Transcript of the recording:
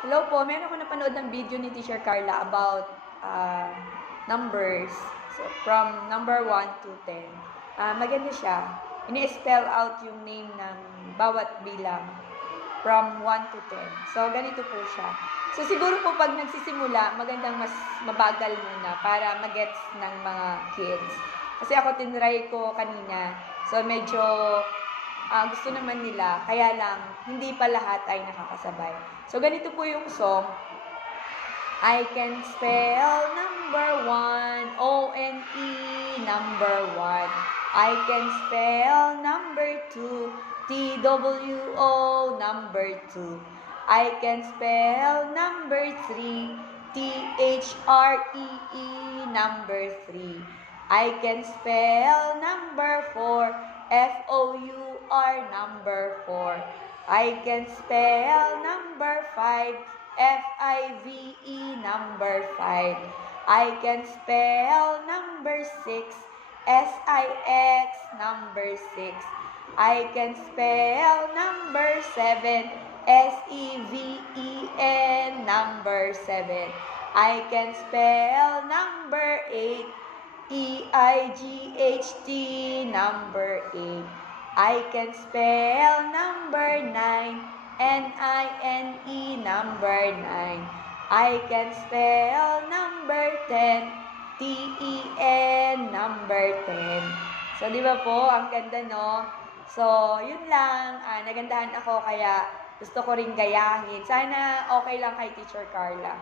Hello po, meron ako napanood ng video ni Teacher Carla about numbers. So, from number 1 to 10. Maganda siya. Ini-spell out yung name ng bawat bilang from 1 to 10. So, ganito po siya. So, siguro po pag nagsisimula, magandang mas mabagal muna para magets ng mga kids. Kasi ako tinry ko kanina. So, medyo gusto naman nila, kaya lang, hindi pa lahat ay nakakasabay. So, ganito po yung song. I can spell number 1, O-N-E, number 1. I can spell number 2, T-W-O, number 2. I can spell number 3, T-H-R-E-E, number 3. I can spell number 4, F-O-U-R, number 4. I can spell number 5, F-I-V-E, number 5. I can spell number 6, S-I-X, number 6. I can spell number 7, S-E-V-E-N, number 7. I can spell number 8, E-I-G-H-T, number 8. I can spell number 9, N-I-N-E, number 9. I can spell number 10, T-E-N, number 10. So, di ba po? Ang ganda, no? So, yun lang. Nagandahan ako kaya gusto ko rin gayahin. Sana okay lang kay Teacher Carla.